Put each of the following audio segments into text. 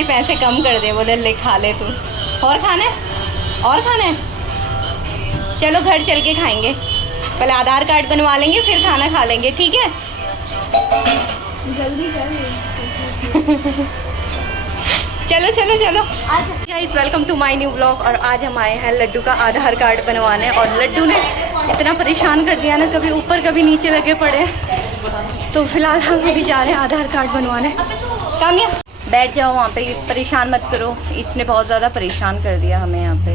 भी पैसे कम कर दे, बोले ले खा ले तू। और खाना है? और खाना है? चलो घर चल के खाएंगे, पहले आधार कार्ड बनवा लेंगे फिर खाना खा लेंगे, ठीक है? जल्दी कर। चलो चलो चलो। आज guys welcome to my new blog. और आज हम आए हैं लड्डू का आधार कार्ड बनवाने, और लड्डू ने इतना परेशान कर दिया ना, कभी ऊपर कभी नीचे लगे पड़े। तो फिलहाल हम अभी जा रहे हैं आधार कार्ड बनवाने। कामिया बैठ जाओ वहाँ पे, परेशान मत करो, इसने बहुत ज़्यादा परेशान कर दिया हमें यहाँ पे।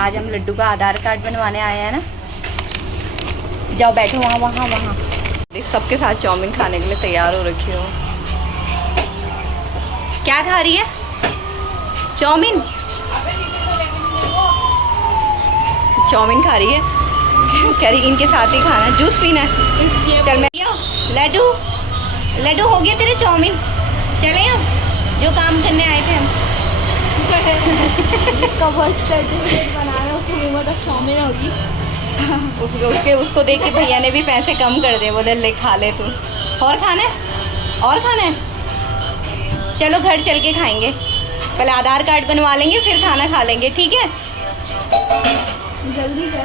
आज हम लड्डू का आधार कार्ड बनवाने आए हैं ना। जाओ बैठो वहाँ वहाँ वहाँ। सबके साथ चाउमीन खाने के लिए तैयार हो रखी हो। क्या खा रही है? चाउमीन चाउमीन खा रही है। कह रही इनके साथ ही खाना, जूस पीना है। चल मैं लड्डू लड्डू हो गया तेरे चाउमीन। चले हम जो काम करने आए थे हम। इसका वर्क सर्टिफिकेट बनाना, उसको मुंह में तक चाउमीन होगी। उसको देख के भैया ने भी पैसे कम कर दिए, बोले ले खा ले तू। और खाना है? और खाना है? चलो घर चल के खाएंगे, पहले आधार कार्ड बनवा लेंगे फिर खाना खा लेंगे, ठीक है? जल्दी कर।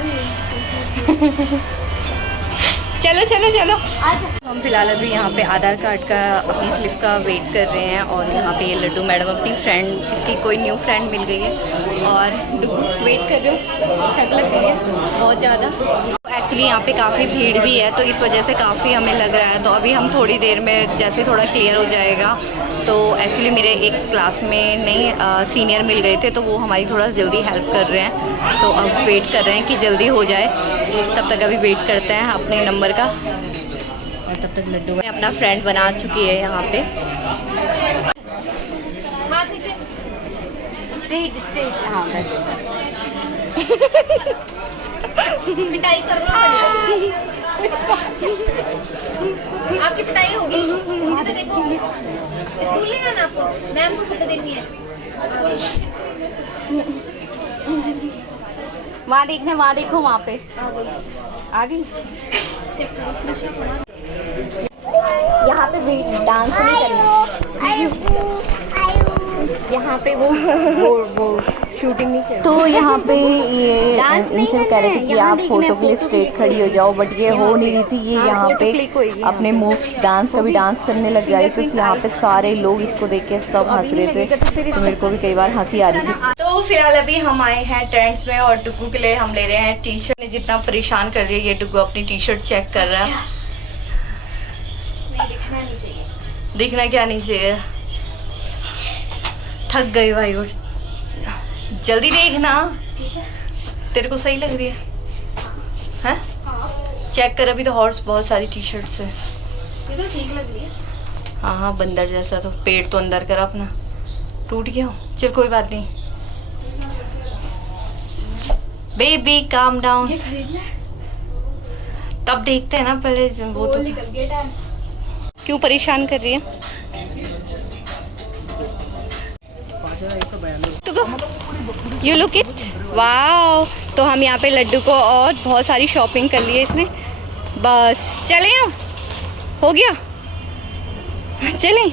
चलो चलो चलो। आज हम फिलहाल अभी यहाँ पे आधार कार्ड का अपनी स्लिप का वेट कर रहे हैं। और यहाँ पे ये लड्डू मैडम अपनी फ्रेंड, इसकी कोई न्यू फ्रेंड मिल गई है, और वेट कर रहे हो। थक लग गई है बहुत ज़्यादा। एक्चुअली यहाँ पे काफ़ी भीड़ भी है, तो इस वजह से काफ़ी हमें लग रहा है। तो अभी हम थोड़ी देर में जैसे थोड़ा क्लियर हो जाएगा। तो एक्चुअली मेरे एक क्लास में नई सीनियर मिल गए थे, तो वो हमारी थोड़ा जल्दी हेल्प कर रहे हैं। तो अब वेट कर रहे हैं कि जल्दी हो जाए, तब तक अभी वेट करते हैं अपने नंबर का। और तब तक लड्डू ने अपना फ्रेंड बना चुकी है यहाँ पे। हाँ बस पिटाई करना पड़ेगा। आपकी पिटाई होगी। सीधे देखो, स्कूल नहीं आना आपको, मैम को फोटो देनी है। वहाँ देखना, वहाँ देखो, वहाँ पे आ गई। यहाँ पे भी डांस नहीं करना, यहाँ पे वो शूटिंग नहीं करनी। तो यहाँ पे ये इनसे कह रहे थे कि आप फोटो के लिए स्ट्रेट खड़ी हो जाओ, बट ये हो नहीं रही थी। ये यहाँ पे अपने मूव डांस कभी डांस करने लग गई। तो यहाँ पे सारे लोग इसको देख के सब हंस रहे थे, तो मेरे को भी कई बार हंसी आ रही थी। तो फिलहाल अभी हम आए हैं ट्रेंड्स में, और डुगू के लिए हम ले रहे हैं टी शर्ट। जितना परेशान कर दिया, ये डुगू अपनी टी शर्ट चेक कर रहा है। दिखना नहीं चाहिए। दिखना क्या नहीं चाहिए? थक गई भाई, और जल्दी देखना। तेरे को सही लग रही है? हैं? हाँ। चेक कर, अभी तो हॉर्स बहुत सारी टी शर्ट्स है। ये तो ठीक लग रही है। हाँ हाँ, बंदर जैसा। तो पेट तो अंदर कर अपना, टूट गया हो। चल कोई बात नहीं, बेबी काम डाउन। ये खरीदना है? तब देखते हैं ना, पहले वो तो निकल गया टाइम। क्यों परेशान कर रही है? You look it, wow. तो हम यहाँ पे लड्डू को और बहुत सारी शॉपिंग कर ली है इसने। बस चले हम, हो गया, चलें।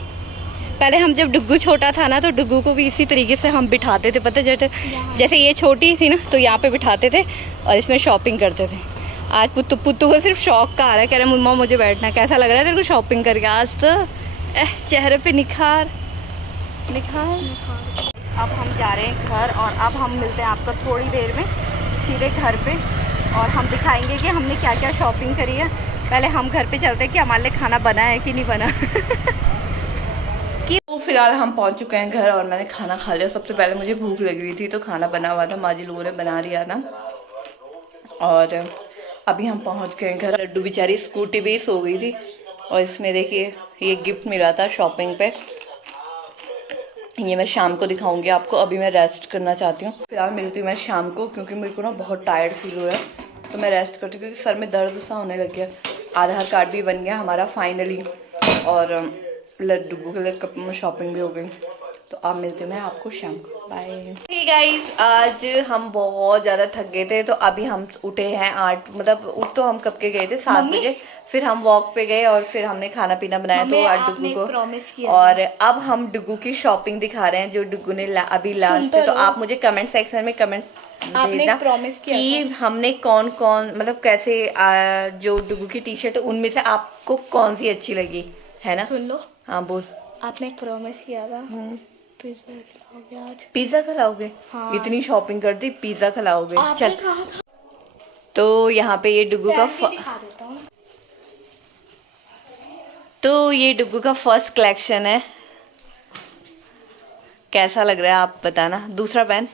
पहले हम जब डुग्गू छोटा था ना, तो डुग्गू को भी इसी तरीके से हम बिठाते थे, पता है? जैसे ये छोटी थी ना, तो यहाँ पे बिठाते थे और इसमें शॉपिंग करते थे। आज पुत्तू को सिर्फ शौक का आ रहा है, कह रहा है मम्मा मुझे बैठना। कैसा लग रहा है तेरे को शॉपिंग करके? आज तो चेहरे पे निखार निखार। अब हम जा रहे हैं घर, और अब हम मिलते हैं आपको थोड़ी देर में सीधे घर पे, और हम दिखाएंगे कि हमने क्या क्या शॉपिंग करी है। पहले हम घर पे चलते हैं कि हमारे लिए खाना बना है कि नहीं बना। तो फिलहाल हम पहुंच चुके हैं घर, और मैंने खाना खा लिया। सबसे पहले मुझे भूख लग रही थी, तो खाना बना हुआ था, माजी लोगों ने बना दिया था। और अभी हम पहुंच गए घर। लड्डू बेचारी स्कूटी भी सो गई थी, और इसमें देखिए ये गिफ्ट मिला था शॉपिंग पे। ये मैं शाम को दिखाऊंगी आपको, अभी मैं रेस्ट करना चाहती हूँ। फिलहाल मिलती हूँ मैं शाम को, क्योंकि मेरे को ना बहुत टायर्ड फील हो रहा है, तो मैं रेस्ट करती हूँ, क्योंकि सर में दर्द सा होने लग गया। आधार कार्ड भी बन गया हमारा फाइनली, और लड्डू के लिए शॉपिंग भी हो गई। तो अब मिलती हूँ मैं आपको शाम को। बाय। हे गाइस, आज हम बहुत ज़्यादा थक गए थे, तो अभी हम उठे हैं 8, मतलब उठ तो हम कब के गए थे 7 बजे। फिर हम वॉक पे गए और फिर हमने खाना पीना बनाया तो आज डुगू को प्रॉमिस किया। और अब हम डुगू की शॉपिंग दिखा रहे हैं जो डुगू ने अभी लास्ट है। तो आप मुझे कमेंट सेक्शन में कमेंट्स भेजना प्रॉमिस किया कि हमने कौन कौन, मतलब कैसे जो डुगू की टी शर्ट उनमें से आपको कौन सी अच्छी लगी, है ना? सुन लो। हाँ बोल। आपने एक प्रॉमिस किया था पिज्जा खिलाओगे आज। पिज्जा खिलाओगे? हाँ। इतनी शॉपिंग कर दी, पिज्जा खिलाओगे? चल। तो यहाँ पे ये डुगू का ये डुगू का फर्स्ट कलेक्शन है। कैसा लग रहा है आप बताना। दूसरा पैन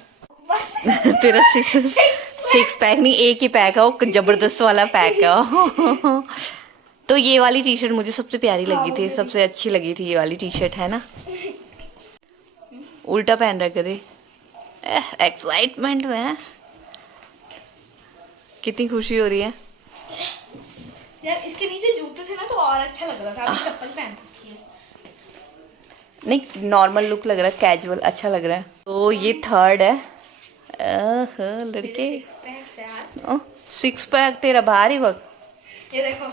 तेरा सिक्स पैक नहीं, एक ही पैक है, वो जबरदस्त वाला पैक है। तो ये वाली टी शर्ट मुझे सबसे प्यारी लगी थी, सबसे अच्छी लगी थी ये वाली टी शर्ट, है ना? उल्टा पहन रखे थे, एक्साइटमेंट में है। कितनी खुशी हो रही है यार। इसके नीचे जूते थे ना तो और अच्छा लग रहा था। अभी चप्पल पहन रखी है। नहीं, नॉर्मल लुक लग रहा है, कैजुअल अच्छा लग रहा है। तो ये थर्ड है। लड़के 6 पैक तेरा भारी वक्त। ये देखो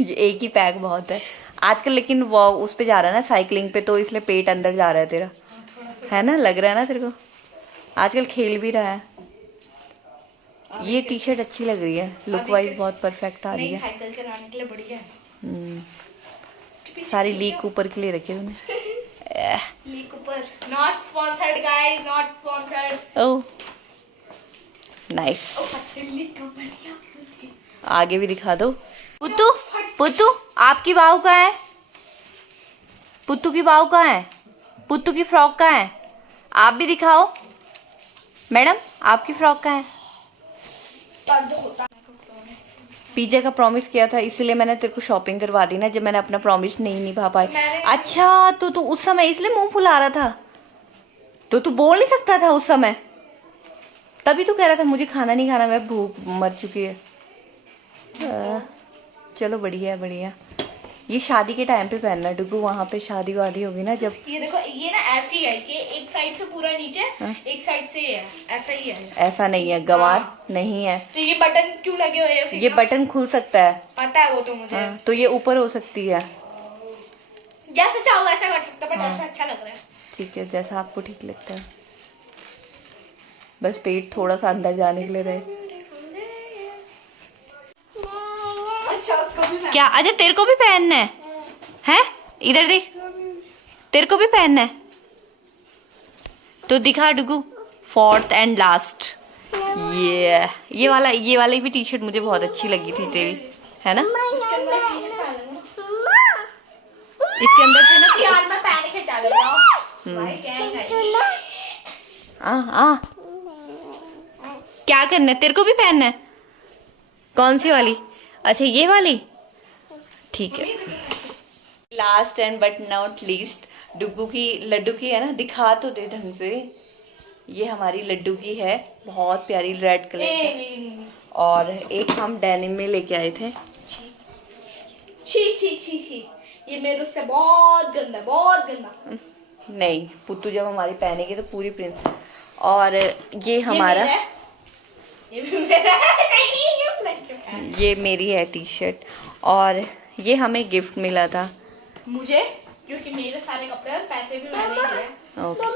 ये एक ही पैक बहुत है आजकल। लेकिन वो उस पे जा रहा है ना साइकिलिंग पे, तो इसलिए पेट अंदर जा रहा है तेरा, है ना? लग रहा है ना तेरे को? आजकल खेल भी रहा है। ये टी शर्ट अच्छी लग रही है, लुक वाइज बहुत परफेक्ट आ रही है। साइकिल चलाने के लिए बढ़िया है। सारी लीक ऊपर के लिए रखी है तूने। लीक ऊपर। Not sponsored guys, not sponsored. Oh nice. आगे भी दिखा दो। पुत्तू, पुत्तू आपकी बाहु कहाँ है? पुत्तू की बाहु कहाँ है? पुत्तू की फ्रॉक कहाँ है? आप भी दिखाओ। मैडम आपकी फ्रॉक कहाँ है? पिज्जा का प्रॉमिस किया था, इसलिए मैंने तेरे को शॉपिंग करवा दी ना, जब मैंने अपना प्रॉमिस नहीं निभा पाई। अच्छा, तो तू उस समय इसलिए मुंह फुला रहा था, तो तू बोल नहीं सकता था उस समय? तभी तो कह रहा था मुझे खाना नहीं खाना, मैं भूख मर चुकी है। चलो बढ़िया है, बढ़िया। ये शादी के टाइम पे पहनना डुगू, वहाँ पे शादी वादी होगी ना जब। ये देखो, ये ना ऐसी है कि एक साइड से पूरा नीचे, एक साइड से है, ऐसा ही है। ऐसा नहीं है, गंवार नहीं है। तो ये बटन क्यों लगे हुए हैं? ये बटन खुल सकता है, पता है वो तो मुझे। तो ये ऊपर हो सकती है। जैसा चाहो वैसा कर सकते, बट ऐसा अच्छा लग रहा है। ठीक है, जैसा आपको ठीक लगता है। बस पेट थोड़ा सा अंदर जाने के लिए रहे। क्या? अच्छा तेरे को भी पहनना है? हैं? इधर देख, तेरे को भी पहनना है तो दिखा डुगू। फोर्थ एंड लास्ट ये वाली भी टी शर्ट मुझे बहुत अच्छी लगी थी तेरी, है ना? इसके अंदर से ना यार मैं पहन के चल रहा हूं। क्या करना है? तेरे को भी पहनना है? कौन सी वाली? अच्छा ये वाली, ठीक है। Last and but not least, Dugu की, लड्डू की है ना, दिखा तो दे ढंग से। ये हमारी लड्डू की है, बहुत प्यारी रेड कलर की। और एक हम डेनिम में लेके आए थे। छी ये मेरे से बहुत गंदा, बहुत गंदा। नहीं, पुत्तू जब हमारी पहनेगी तो पूरी प्रिंस। और ये हमारा, ये भी मेरा है। नहीं, ये मेरी है टी शर्ट। और ये हमें गिफ्ट मिला था मुझे, क्योंकि मेरे सारे कपड़े और पैसे भी मैंने दिए। ओके।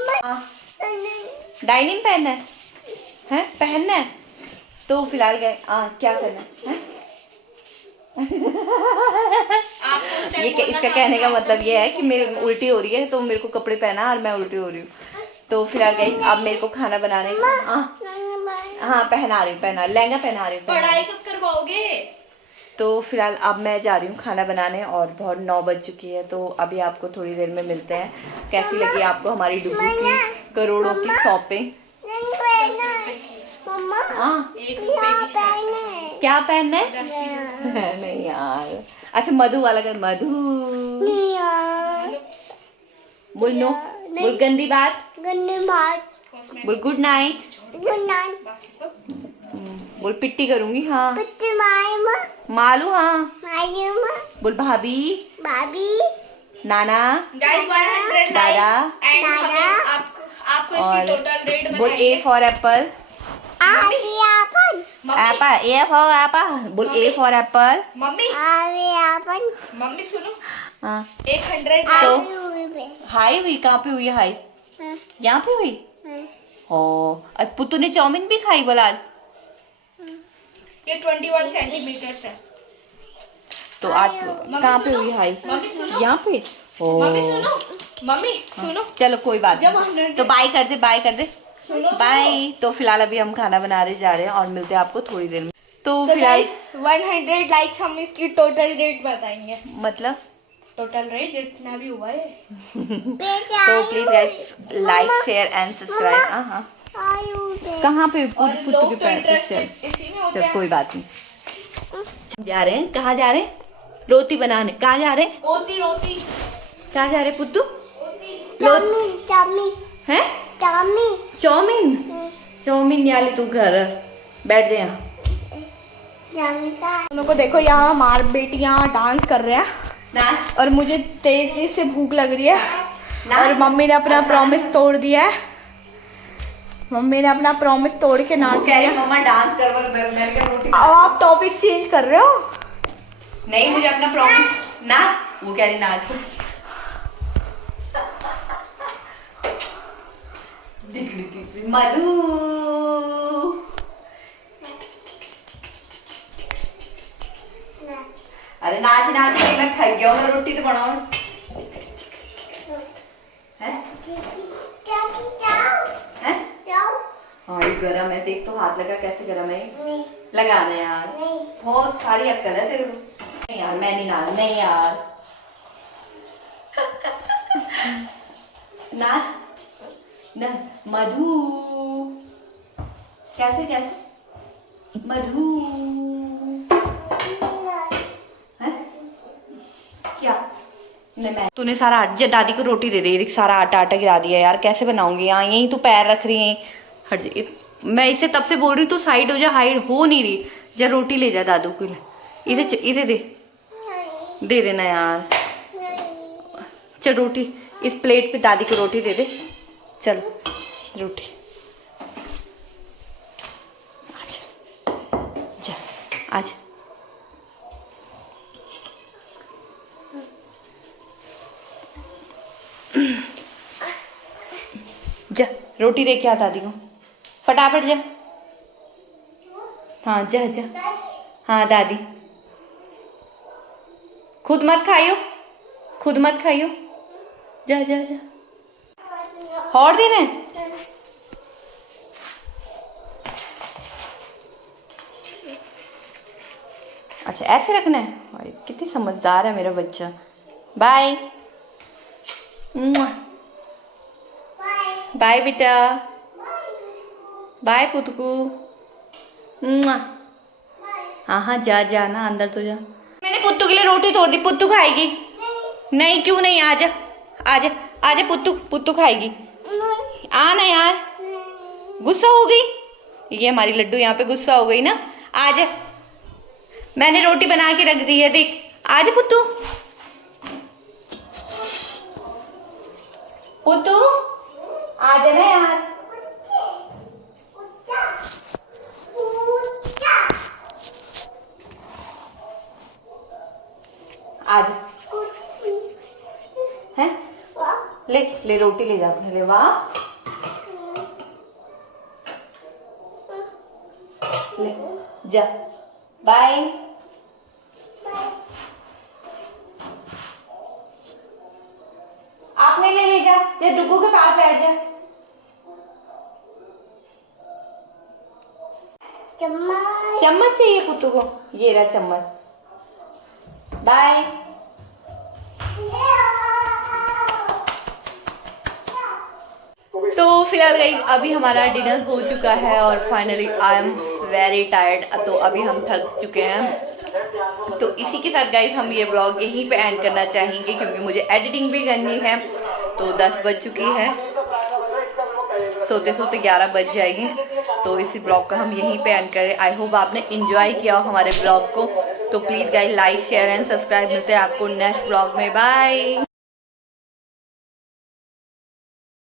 डाइनिंग पहनना है? पहनना है तो फिलहाल गए। क्या करना है? इसका कहने का मतलब ये है कि मेरे उल्टी हो रही है, तो मेरे को कपड़े पहना और मैं उल्टी हो रही हूँ। तो फिलहाल गई, अब मेरे को खाना बनाने का। हाँ पहना रही हूँ, लहंगा पहना रही हूँ। पढ़ाई कब करवाओगे? तो फिलहाल अब मैं जा रही हूँ खाना बनाने, और बहुत 9 बज चुकी है। तो अभी आपको थोड़ी देर में मिलते हैं। कैसी लगी आपको हमारी डुगू की करोड़ों की शॉपिंग? क्या पहनना है? नहीं यार। अच्छा मधु वाला कर, मधु बोल। नो बोल, गंदी बात बोल। गुड नाइट बोल। पिट्टी करूंगी। हाँ मालू। हाँ बोल। भाभी नाना, गाइस 100 दादा, एंड आपको इसकी टोटल रेट बोल A for apple, apple, A for apple, बोल A for apple. Mummy mummy सुनो, हाँ 100 तो हाई हुई, कहाँ पे हुई हाई? यहाँ पे हुई। हो, पुत्तू ने चाउमीन भी खाई बलाल। ये 21 सेंटीमीटर है। तो आज कहाँ पे हुई हाई? मम्मी सुनो, यहाँ पे। मम्मी सुनो, मम्मी सुनो, चलो कोई बात जब नहीं, 100 तो बाय कर दे, बाय कर दे, सुनो बाय। तो फिलहाल अभी हम खाना बनाने जा रहे हैं और मिलते हैं आपको थोड़ी देर में। तो So फिलहाल guys, 100 लाइक्स हम इसकी टोटल रेट बताएंगे। मतलब टोटल रेट जितना भी हुआ है। तो please guys like share and subscribe. हाँ कहाँ पे पुत्तू लोग के तो पैर? इंटरेस्टेड इसी में होते चल हैं। कोई बात नहीं। जा रहे हैं, कहाँ जा रहे हैं? रोटी बनाने। कहाँ जा रहे हैं? ओती ओती कहाँ जा रहे हैं पुत्तू? हैं? चाउमीन। चाउमीन याली तू घर बैठ जा यहाँ। हम लोग को देखो, यहाँ हमारी बेटियाँ डांस कर रहे हैं और मुझे तेजी से भूख लग रही है और मम्मी ने अपना प्रॉमिस तोड़ दिया है। मम्मी ने अपना प्रॉमिस तोड़ के नाच रही मम्मा डांस कर रोटी। अब आप टॉपिक चेंज कर रहे हो। नहीं, मुझे अपना प्रॉमिस नाच, वो कह रही नाच। मधु अरे नाच नाच के मैं थक गया हूँ, रोटी तो बनाओ। हैं? हाँ ये गरम है, देख तो हाथ लगा कैसे गरम है। लगाना यार, बहुत सारी अक्कल है तेरे को। नहीं यार मैं नहीं नाच, नहीं यार। नाच न मधु, कैसे कैसे मधु है? क्या तूने सारा आटा, दादी को रोटी दे दे, सारा आटा आटा गिरा दिया यार, कैसे बनाऊंगी? यहाँ यही तू पैर रख रही है, हट जा। मैं इसे तब से बोल रही हूँ तू साइड हो जा, हाइड हो नहीं रही। जा रोटी ले जा दादू को, इसे दे देना यार। चल रोटी इस प्लेट पे दादी को रोटी दे दे। चलो रोटी आजा, जा आजा। जा रोटी दे के आ दादी को, फटाफट जा। हाँ जा जा। हाँ दादी, खुद मत खाइयो, खुद मत खाइयो, जा जा जा। और देना है? अच्छा ऐसे रखना है। भाई कितनी समझदार है मेरा बच्चा। बाय बाय बेटा, बाय पुतकू। हाँ हाँ जा जा ना, अंदर तो जा। मैंने पुत्तू के लिए रोटी तोड़ दी, पुत्तू खाएगी। नहीं क्यों नहीं, आजा आजा आजा, पुत्तू पुत्तू खाएगी। आना यार, गुस्सा हो गई ये हमारी लड्डू, यहाँ पे गुस्सा हो गई ना। आजा, मैंने रोटी बना के रख दी है, देख। आजा पुत्तू, पुत्तू आजा ना यार। आजा है, ले ले रोटी ले जा अपने लिए। वाह ले जा, बाय। आपने ले जा, डुगू के पास बैठ जा। चम्मच चाहिए पुत्तू को, ये रहा चम्मच। बाय। तो फिलहाल गई अभी हमारा डिनर हो चुका है और finally I am very tired. तो अभी हम थक चुके हैं। तो इसी के साथ गाइस हम ये व्लॉग यहीं पे एंड करना चाहेंगे, क्योंकि मुझे एडिटिंग भी करनी है। तो 10 बज चुकी है, सोते सोते 11 बज जाएगी। तो इसी ब्लॉग को हम यहीं पे एंड करें। आई होप आपने एंजॉय किया हो हमारे ब्लॉग को। तो please guys like share and subscribe. मिलते हैं आपको नेक्स्ट ब्लॉग में। बाय।